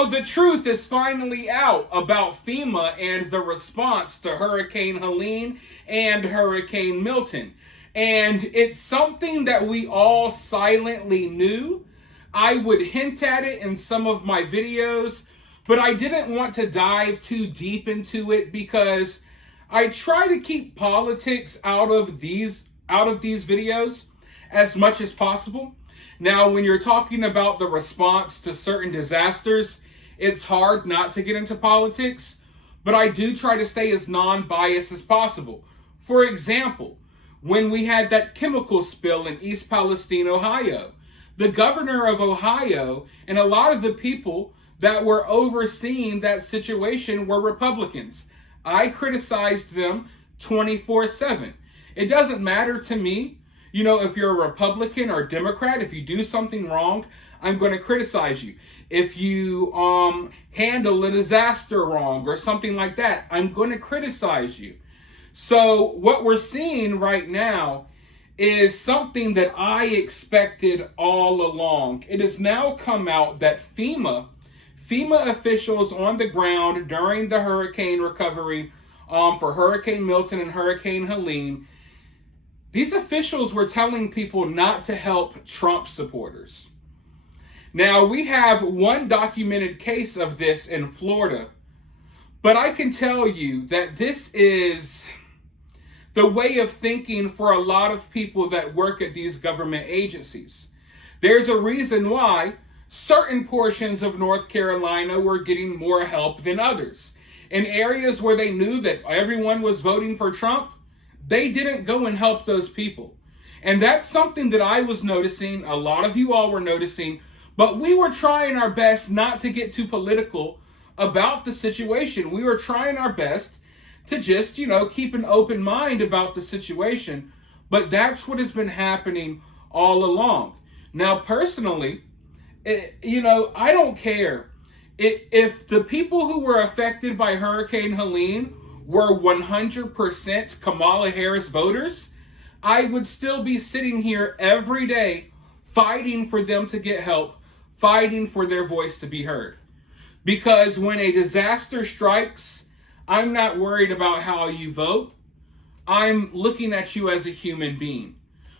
So the truth is finally out about FEMA and the response to Hurricane Helene and Hurricane Milton. And it's something that we all silently knew. I would hint at it in some of my videos, but I didn't want to dive too deep into it because I try to keep politics out of these videos as much as possible. Now, when you're talking about the response to certain disasters, it's hard not to get into politics, but I do try to stay as non-biased as possible. For example, when we had that chemical spill in East Palestine, Ohio, the governor of Ohio and a lot of the people that were overseeing that situation were Republicans. I criticized them 24/7. It doesn't matter to me. You know, if you're a Republican or Democrat, if you do something wrong, I'm going to criticize you. If you handle a disaster wrong or something like that, I'm going to criticize you. So what we're seeing right now is something that I expected all along. It has now come out that FEMA officials on the ground during the hurricane recovery for Hurricane Milton and Hurricane Helene, these officials were telling people not to help Trump supporters. Now, we have one documented case of this in Florida, but I can tell you that this is the way of thinking for a lot of people that work at these government agencies. There's a reason why certain portions of North Carolina were getting more help than others. In areas where they knew that everyone was voting for Trump, they didn't go and help those people. And that's something that I was noticing, a lot of you all were noticing, but we were trying our best not to get too political about the situation. We were trying our best to just, keep an open mind about the situation. But that's what has been happening all along. Now, personally, I don't care. If the people who were affected by Hurricane Helene were 100% Kamala Harris voters, I would still be sitting here every day fighting for them to get help, fighting for their voice to be heard. Because when a disaster strikes, I'm not worried about how you vote. I'm looking at you as a human being.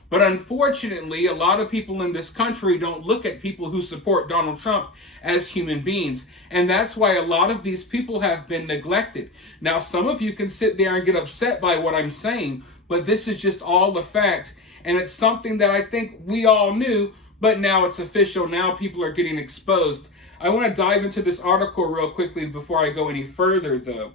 But unfortunately, a lot of people in this country don't look at people who support Donald Trump as human beings. And that's why a lot of these people have been neglected. Now, some of you can sit there and get upset by what I'm saying, but this is just all the fact. And it's something that I think we all knew, but now it's official. Now people are getting exposed. I want to dive into this article real quickly before I go any further, though.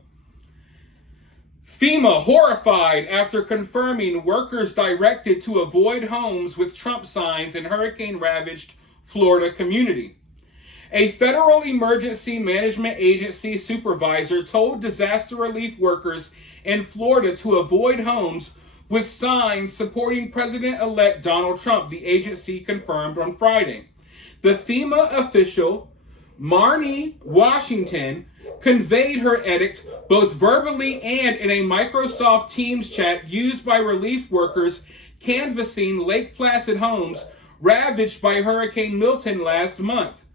FEMA horrified after confirming workers directed to avoid homes with Trump signs in hurricane-ravaged Florida community. A federal emergency management agency supervisor told disaster relief workers in Florida to avoid homes with signs supporting President-elect Donald Trump, the agency confirmed on Friday. The FEMA official, Marnie Washington, conveyed her edict both verbally and in a Microsoft Teams chat used by relief workers canvassing Lake Placid homes ravaged by Hurricane Milton last month.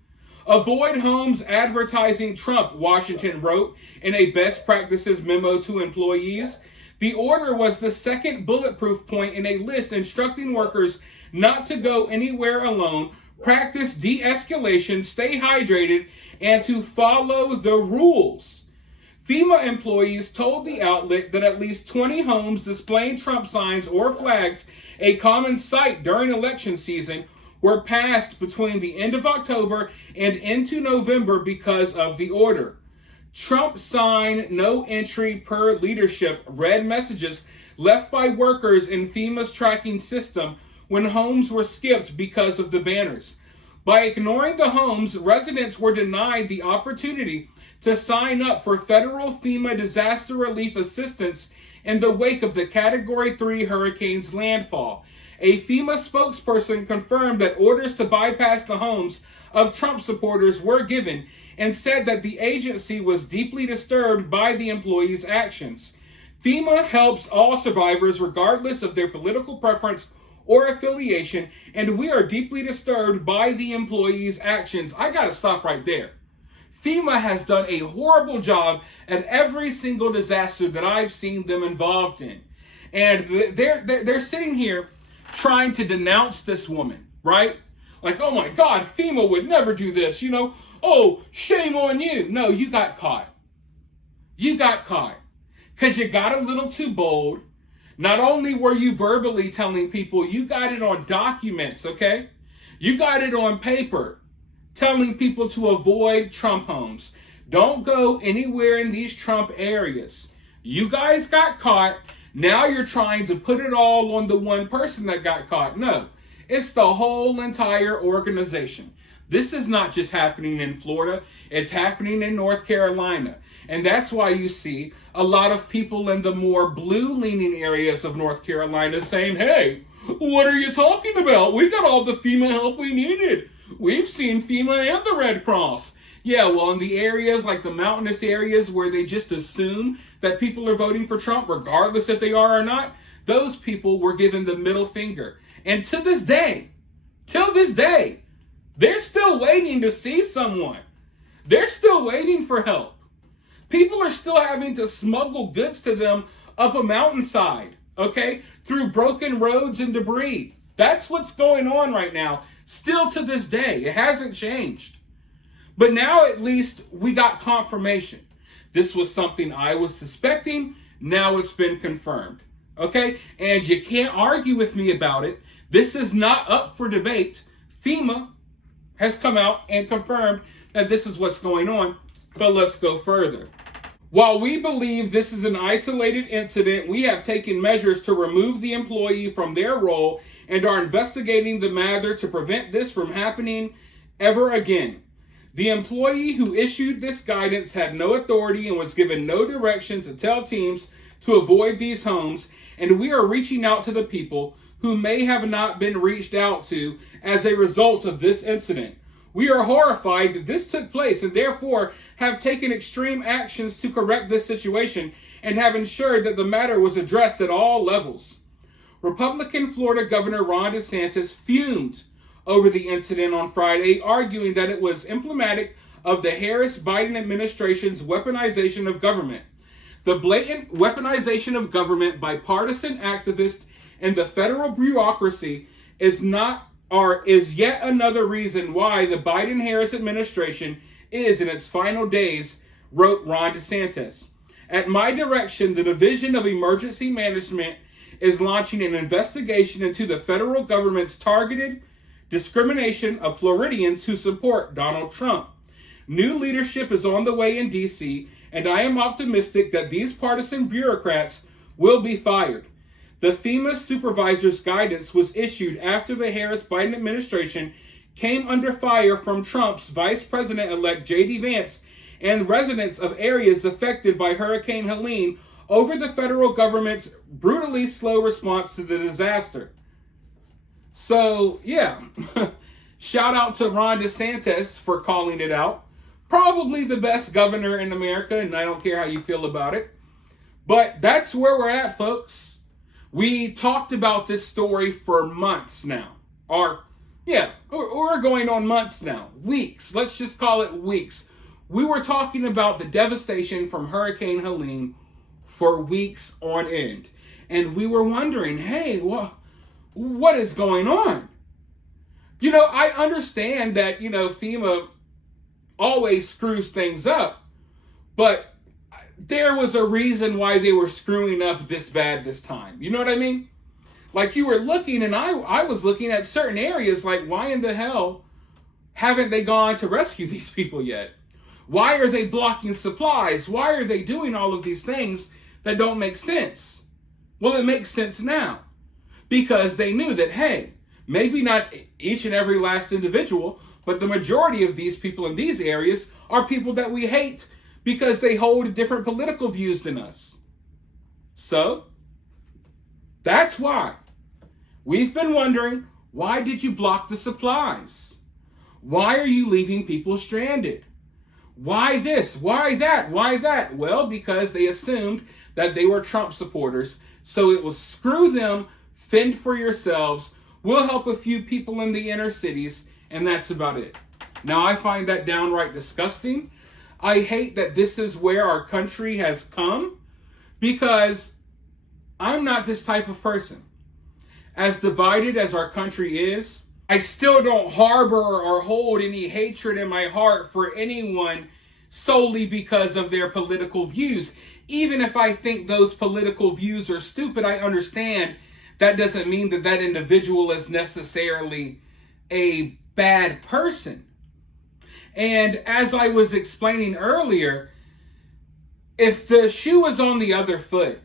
Avoid homes advertising Trump, Washington wrote in a best practices memo to employees. The order was the second bulletproof point in a list instructing workers not to go anywhere alone, practice de-escalation, stay hydrated, and to follow the rules. FEMA employees told the outlet that at least 20 homes displaying Trump signs or flags, a common sight during election season, were passed between the end of October and into November because of the order. Trump sign no entry per leadership read messages left by workers in FEMA's tracking system when homes were skipped because of the banners. By ignoring the homes, residents were denied the opportunity to sign up for federal FEMA disaster relief assistance in the wake of the Category 3 hurricane's landfall. A FEMA spokesperson confirmed that orders to bypass the homes of Trump supporters were given and said that the agency was deeply disturbed by the employees' actions. FEMA helps all survivors regardless of their political preference or affiliation, and we are deeply disturbed by the employees' actions. I gotta stop right there. FEMA has done a horrible job at every single disaster that I've seen them involved in. And they're sitting here trying to denounce this woman, right? Like, oh my God, FEMA would never do this, you know? Oh, shame on you. No, you got caught. You got caught. Because you got a little too bold. Not only were you verbally telling people, you got it on documents, okay? You got it on paper, telling people to avoid Trump homes. Don't go anywhere in these Trump areas. You guys got caught. Now you're trying to put it all on the one person that got caught. No, it's the whole entire organization. This is not just happening in Florida. It's happening in North Carolina. And that's why you see a lot of people in the more blue-leaning areas of North Carolina saying, hey, what are you talking about? We got all the FEMA help we needed. We've seen FEMA and the Red Cross. Yeah, well, in the areas like the mountainous areas where they just assume that people are voting for Trump, regardless if they are or not, those people were given the middle finger. And to this day, till this day, they're still waiting to see someone. They're still waiting for help. People are still having to smuggle goods to them up a mountainside, okay, through broken roads and debris. That's what's going on right now, still to this day. It hasn't changed. But now at least we got confirmation. This was something I was suspecting. Now it's been confirmed, okay? And you can't argue with me about it. This is not up for debate. FEMA has come out and confirmed that this is what's going on. But let's go further. While we believe this is an isolated incident, we have taken measures to remove the employee from their role and are investigating the matter to prevent this from happening ever again. The employee who issued this guidance had no authority and was given no direction to tell teams to avoid these homes, and we are reaching out to the people who may have not been reached out to as a result of this incident. We are horrified that this took place and therefore have taken extreme actions to correct this situation and have ensured that the matter was addressed at all levels. Republican Florida Governor Ron DeSantis fumed over the incident on Friday, arguing that it was emblematic of the Harris-Biden administration's weaponization of government. The blatant weaponization of government by partisan activists and the federal bureaucracy is yet another reason why the Biden-Harris administration is in its final days, wrote Ron DeSantis. At my direction, the Division of Emergency Management is launching an investigation into the federal government's targeted discrimination of Floridians who support Donald Trump. New leadership is on the way in D.C., and I am optimistic that these partisan bureaucrats will be fired. The FEMA supervisor's guidance was issued after the Harris-Biden administration came under fire from Trump's Vice President-elect J.D. Vance and residents of areas affected by Hurricane Helene over the federal government's brutally slow response to the disaster. So, yeah, shout out to Ron DeSantis for calling it out. Probably the best governor in America, and I don't care how you feel about it. But that's where we're at, folks. We talked about this story for months now. We're going on months now. Weeks. Let's just call it weeks. We were talking about the devastation from Hurricane Helene for weeks on end. And we were wondering, hey, what is going on? You know, I understand that, FEMA always screws things up. But there was a reason why they were screwing up this bad this time. You know what I mean? Like, you were looking, and I was looking at certain areas like, why in the hell haven't they gone to rescue these people yet? Why are they blocking supplies? Why are they doing all of these things that don't make sense? Well, it makes sense now. Because they knew that, hey, maybe not each and every last individual, but the majority of these people in these areas are people that we hate because they hold different political views than us. So, that's why. We've been wondering, why did you block the supplies? Why are you leaving people stranded? Why this? Why that? Why that? Well, because they assumed that they were Trump supporters. So it was screw them, fend for yourselves. We'll help a few people in the inner cities, and that's about it. Now, I find that downright disgusting. I hate that this is where our country has come, because I'm not this type of person. As divided as our country is, I still don't harbor or hold any hatred in my heart for anyone solely because of their political views. Even if I think those political views are stupid, I understand that doesn't mean that that individual is necessarily a bad person. And as I was explaining earlier, if the shoe was on the other foot,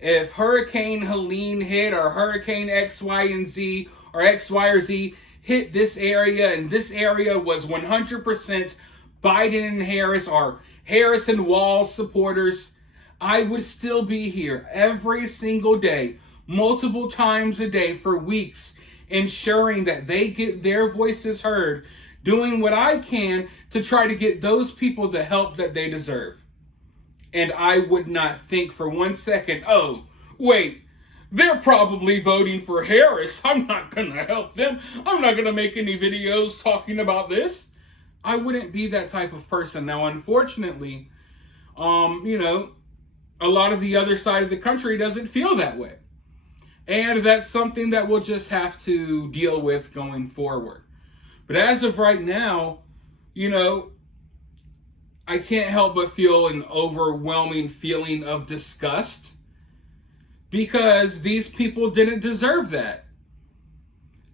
if Hurricane Helene hit, or Hurricane X, Y, and Z, or X, Y, or Z hit this area, and this area was 100% Biden and Harris, or Harris and Walz supporters, I would still be here every single day, multiple times a day for weeks, ensuring that they get their voices heard, doing what I can to try to get those people the help that they deserve. And I would not think for 1 second, oh, wait, they're probably voting for Harris. I'm not going to help them. I'm not going to make any videos talking about this. I wouldn't be that type of person. Now, unfortunately, a lot of the other side of the country doesn't feel that way. And that's something that we'll just have to deal with going forward. But as of right now, I can't help but feel an overwhelming feeling of disgust, because these people didn't deserve that.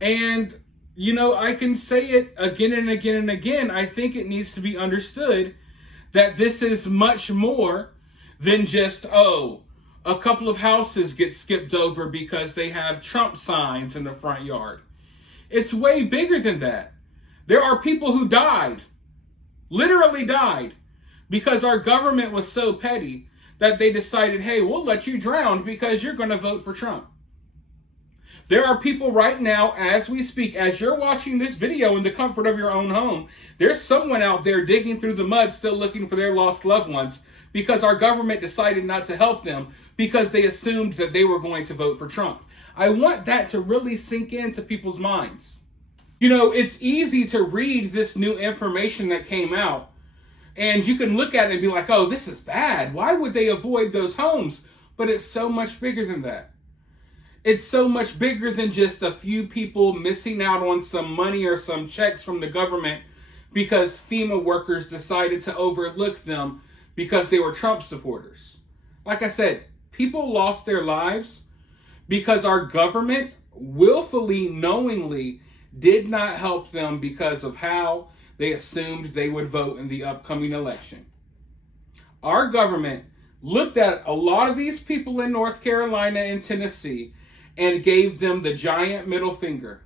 And, I can say it again and again and again. I think it needs to be understood that this is much more than just, a couple of houses get skipped over because they have Trump signs in the front yard. It's way bigger than that. There are people who died, literally died, because our government was so petty that they decided, hey, we'll let you drown because you're going to vote for Trump. There are people right now, as we speak, as you're watching this video in the comfort of your own home, there's someone out there digging through the mud still looking for their lost loved ones because our government decided not to help them because they assumed that they were going to vote for Trump. I want that to really sink into people's minds. It's easy to read this new information that came out, and you can look at it and be like, oh, this is bad. Why would they avoid those homes? But it's so much bigger than that. It's so much bigger than just a few people missing out on some money or some checks from the government because FEMA workers decided to overlook them because they were Trump supporters. Like I said, people lost their lives because our government willfully, knowingly did not help them because of how they assumed they would vote in the upcoming election. Our government looked at a lot of these people in North Carolina and Tennessee and gave them the giant middle finger.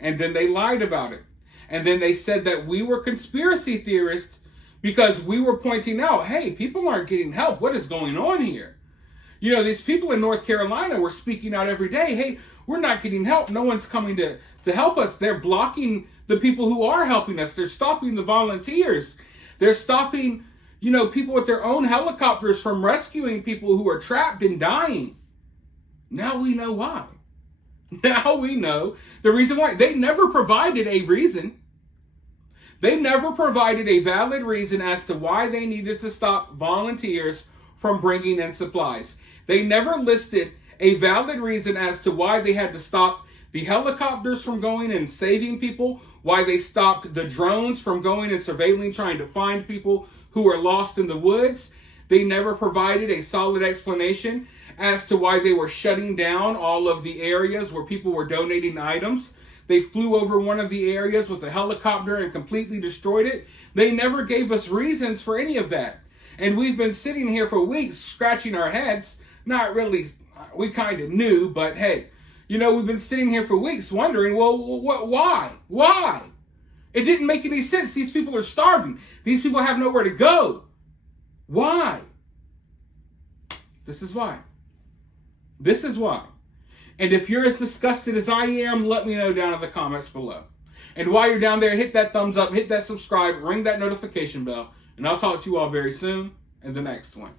And then they lied about it. And then they said that we were conspiracy theorists because we were pointing out, hey, people aren't getting help. What is going on here? These people in North Carolina were speaking out every day. Hey, we're not getting help. No one's coming to help us. They're blocking the people who are helping us. They're stopping the volunteers. They're stopping, people with their own helicopters from rescuing people who are trapped and dying. Now we know why. Now we know the reason why. They never provided a reason. They never provided a valid reason as to why they needed to stop volunteers from bringing in supplies. They never listed a valid reason as to why they had to stop the helicopters from going and saving people, why they stopped the drones from going and surveilling, trying to find people who are lost in the woods. They never provided a solid explanation as to why they were shutting down all of the areas where people were donating items. They flew over one of the areas with a helicopter and completely destroyed it. They never gave us reasons for any of that. And we've been sitting here for weeks scratching our heads. Not really, we kind of knew, but hey, we've been sitting here for weeks wondering, well, why? Why? It didn't make any sense. These people are starving. These people have nowhere to go. Why? This is why. This is why. And if you're as disgusted as I am, let me know down in the comments below. And while you're down there, hit that thumbs up, hit that subscribe, ring that notification bell, and I'll talk to you all very soon in the next one.